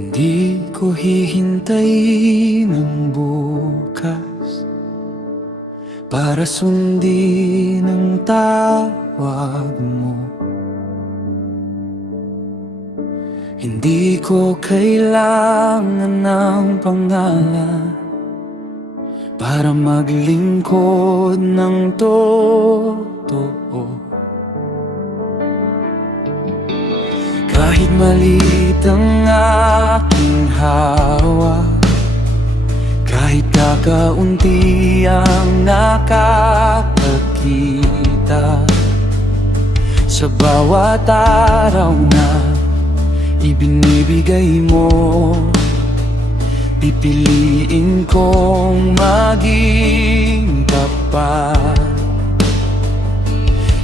Hindi ko hihintay ng bukas para sundin ang tawag mo. Hindi ko kailangan ng pangalan para maglingkod ng totoo. Kahit maliit ang aking hawak, kahit kakaunti ang nakakakita, sa bawat araw na ibinibigay mo, pipiliin kong maging tapat.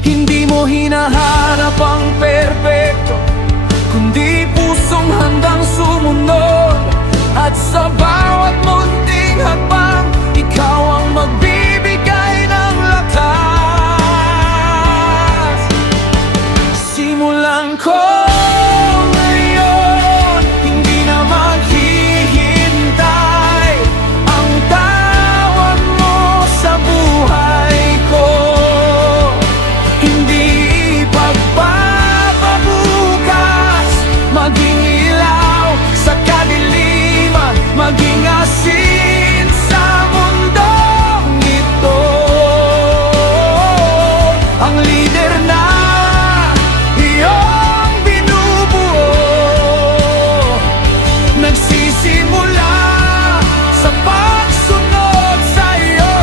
Hindi mo hinahanap ang perpekto, kundi pusong handang sumunod. At sa bawat munting hakbang, ikaw ang magbibigay ng lakas. Simulan ko ngayon, hindi na maghihintay ang tawag mo sa buhay ko. Hindi ipagpapabukas, maging ilaw sa kadiliman, maging asin sa mundong ito. Ang lider na iyong binubuo, nagsisimula sa pagsunod sa iyo.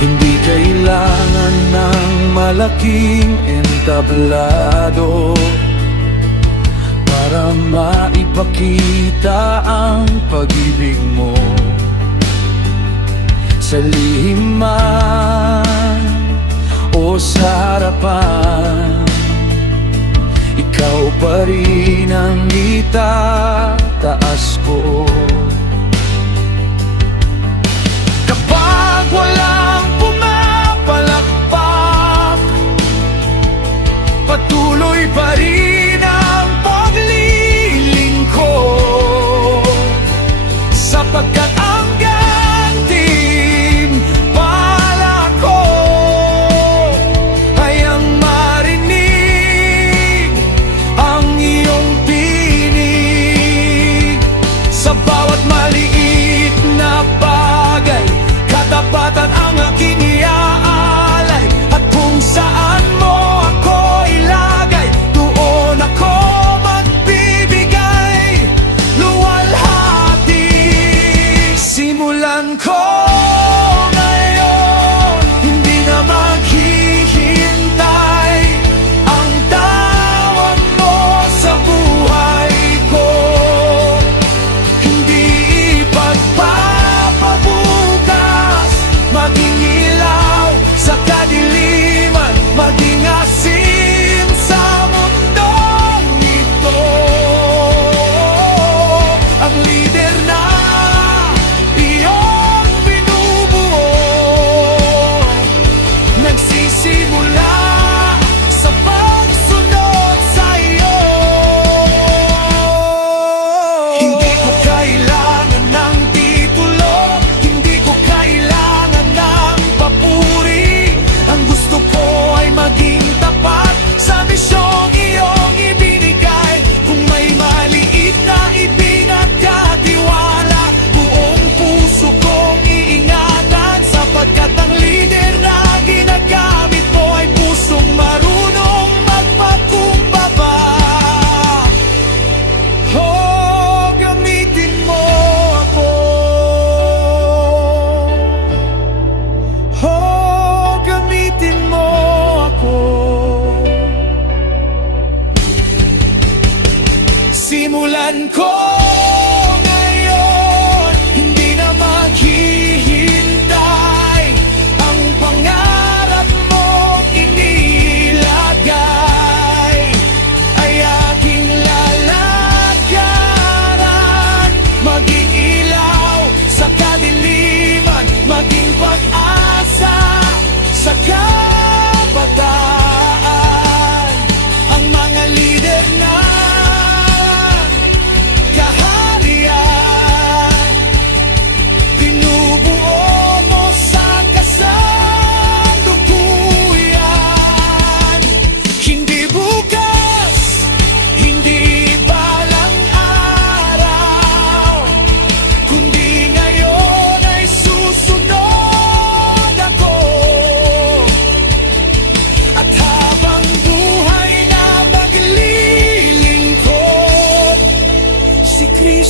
Hindi kailangan ng malaking entablado para maipakita ang pag-ibig mo. Sa lihim man o sa harapan, ikaw pa rin ang itataas ko. Kapag walang pumapalakpak, patuloy pa rin ang paglilingkod, sapagkat ang gantimpala ko ay ang marinig ang iyong tinig sa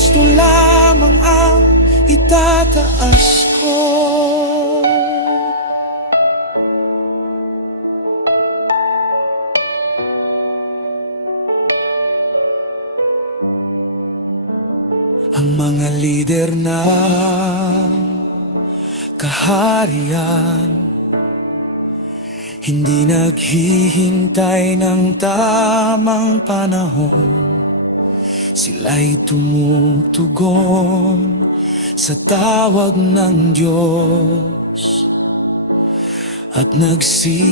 Kristo lamang ang itataas ko. Ang mga lider ng kaharian hindi naghihintay ng tamang panahon. Sila'y tumutugon sa tawag ng Diyos at nagsisimula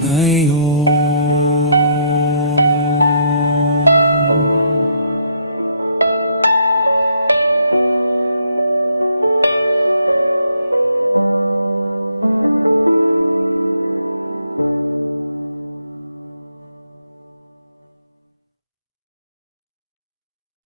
ngayon.